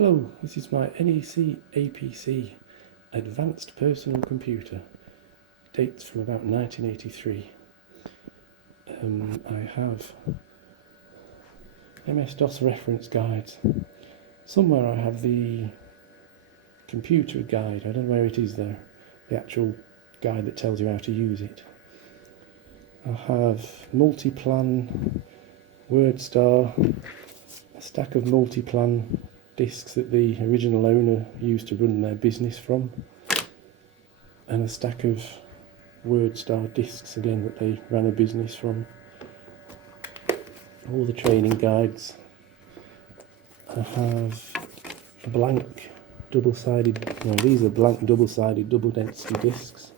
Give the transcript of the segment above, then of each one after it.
Hello, this is my NEC APC Advanced Personal Computer. It dates from about 1983. I have MS-DOS reference guides. Somewhere I have the computer guide. I don't know where it is there. The actual guide that tells you how to use it. I have multi-plan WordStar, a stack of multi-plan discs that the original owner used to run their business from, and a stack of WordStar discs again that they ran a business from. All the training guides. I have a blank double-sided, no, these are blank double-sided double density discs.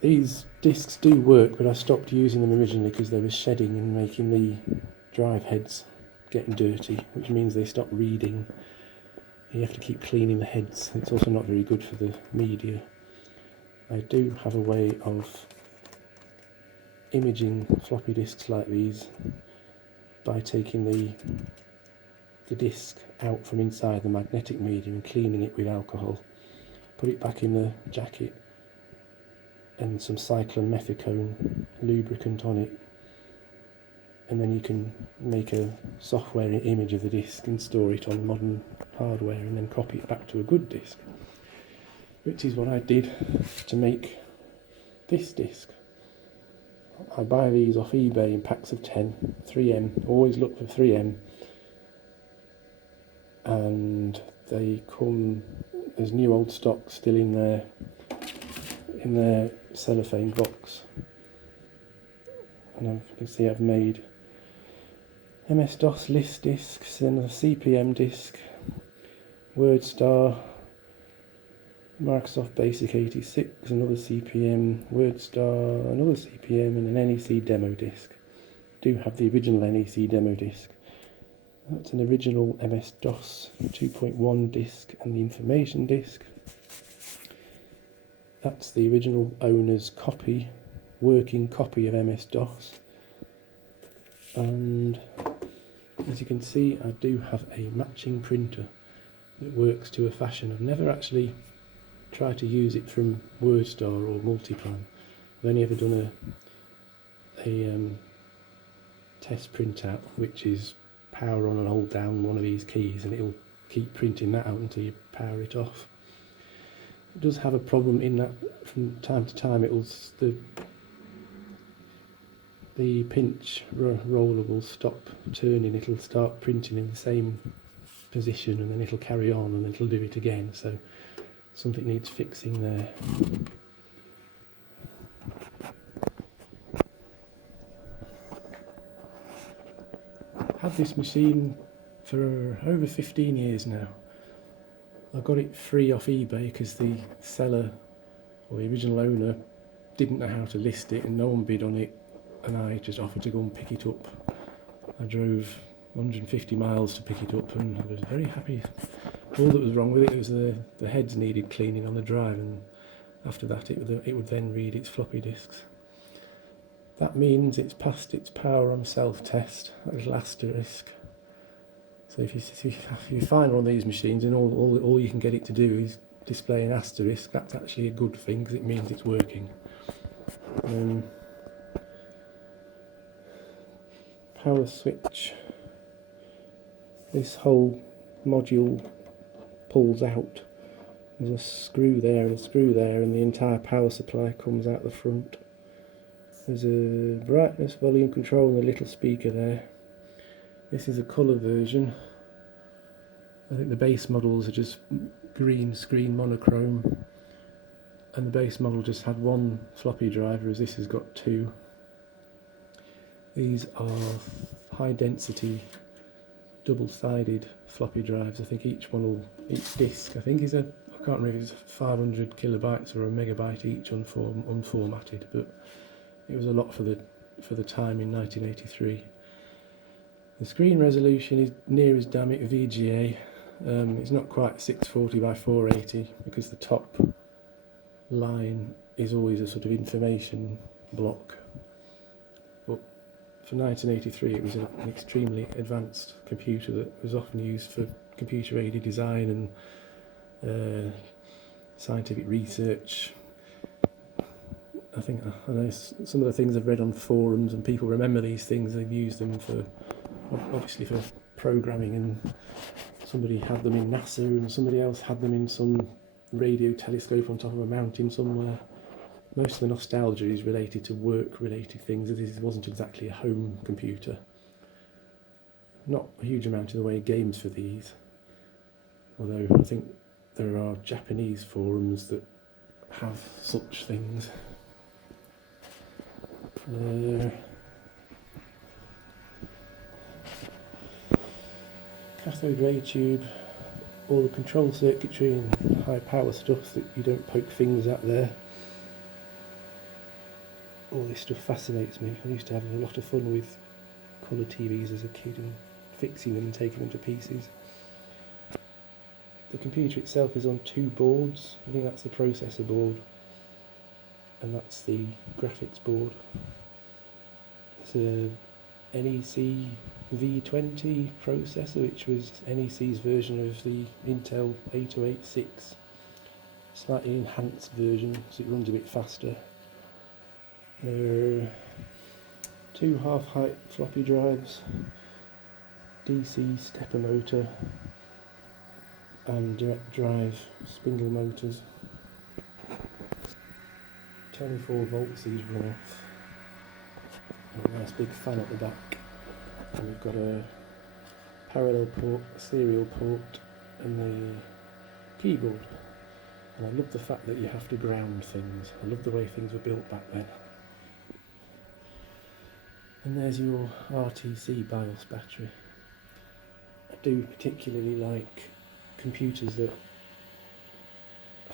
These discs do work, but I stopped using them originally because they were shedding and making the drive heads getting dirty, which means they stop reading. You have to keep cleaning the heads. It's also not very good for the media. I do have a way of imaging floppy disks like these by taking the disc out from inside the magnetic medium and cleaning it with alcohol. Put it back in the jacket and some cyclomethicone lubricant on it, and then you can make a software image of the disc and store it on modern hardware and then copy it back to a good disc, which is what I did to make this disc. I buy these off eBay in packs of 10, 3M, always look for 3M, and they come as new old stock still in their cellophane box. And you can see I've made MS-DOS list discs, then a CPM disc, WordStar, Microsoft Basic 86, another CPM, WordStar, another CPM, and an NEC demo disc. I do have the original NEC demo disc. That's an original MS-DOS 2.1 disc and the information disc. That's the original owner's copy, working copy of MS-DOS. And as you can see, I do have a matching printer that works to a fashion. I've never actually tried to use it from WordStar or Multiplan. I've only ever done a test printout, which is power on and hold down one of these keys and it'll keep printing that out until you power it off. It does have a problem in that from time to time the pinch roller will stop turning, it'll start printing in the same position and then it'll carry on and it'll do it again, so something needs fixing there. I've had this machine for over 15 years now. I got it free off eBay because the seller or the original owner didn't know how to list it and no one bid on it, and I just offered to go and pick it up. I drove 150 miles to pick it up and I was very happy. All that was wrong with it was the heads needed cleaning on the drive, and after that it would then read its floppy disks. That means it's passed its power on self-test, that little asterisk. So if you find one of these machines and all you can get it to do is display an asterisk, that's actually a good thing because it means it's working. Power switch. This whole module pulls out. There's a screw there and a screw there, and the entire power supply comes out the front. There's a brightness, volume control, and a little speaker there. This is a colour version. I think the base models are just green screen monochrome, and the base model just had one floppy drive, whereas this has got two. These are high density double-sided floppy drives. I think each disc I think is I can't remember if it's 500 kilobytes or a megabyte each unformatted, but it was a lot for the time in 1983. The screen resolution is near as damn it VGA. It's not quite 640 by 480 because the top line is always a sort of information block. But for 1983 it was an extremely advanced computer that was often used for computer aided design and scientific research. I know some of the things I've read on forums, and people remember these things. They've used them for, obviously, for programming, and somebody had them in NASA and somebody else had them in some radio telescope on top of a mountain somewhere. Most of the nostalgia is related to work-related things. This wasn't exactly a home computer. Not a huge amount in the way of games for these, although I think there are Japanese forums that have such things. Cathode ray tube, all the control circuitry and high power stuff that you don't poke fingers at there. All this stuff fascinates me. I used to have a lot of fun with colour TVs as a kid and fixing them and taking them to pieces. The computer itself is on 2 boards. I think that's the processor board and that's the graphics board. It's a NEC V20 processor, which was NEC's version of the Intel 8086, slightly enhanced version, so it runs a bit faster. There are 2 half-height floppy drives, DC stepper motor and direct drive spindle motors. 24 volts these run off. And a nice big fan at the back. And we've got a parallel port, a serial port and the keyboard. And I love the fact that you have to ground things. I love the way things were built back then. And there's your RTC BIOS battery. I do particularly like computers that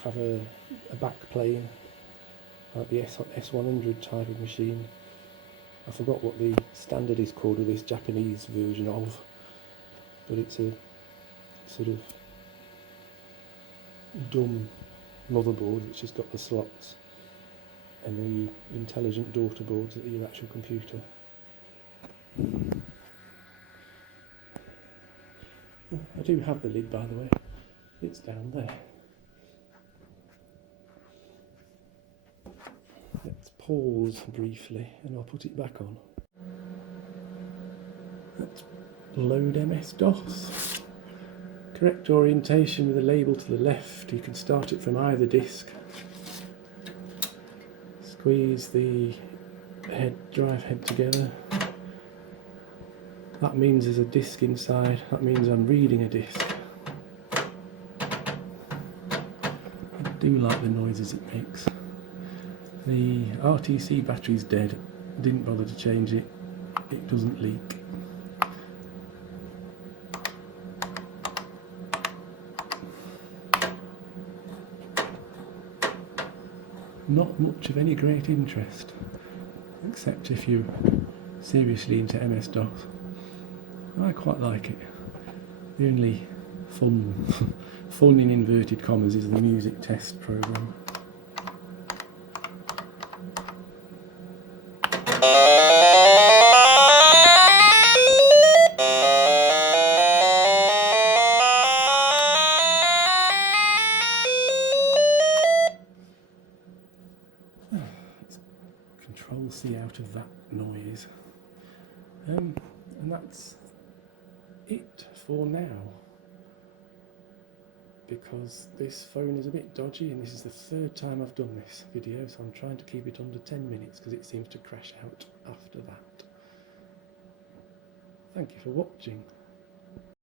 have a backplane, like the S100 type of machine. I forgot what the standard is called with this Japanese version of, but it's a sort of dumb motherboard which has got the slots and the intelligent daughter boards that are your actual computer. I do have the lid, by the way. It's down there. Let's pause briefly and I'll put it back on. Let's load MS-DOS. Correct orientation with a label to the left. You can start it from either disk. Squeeze the drive head together. That means there's a disk inside. That means I'm reading a disk. I do like the noises it makes. The RTC battery's dead. Didn't bother to change it. It doesn't leak. Not much of any great interest, except if you're seriously into MS-DOS. I quite like it. The only fun in inverted commas is the music test program. Let's Control C out of that noise. And that's it for now, because this phone is a bit dodgy and this is the 3rd time I've done this video, so I'm trying to keep it under 10 minutes because it seems to crash out after that. Thank you for watching.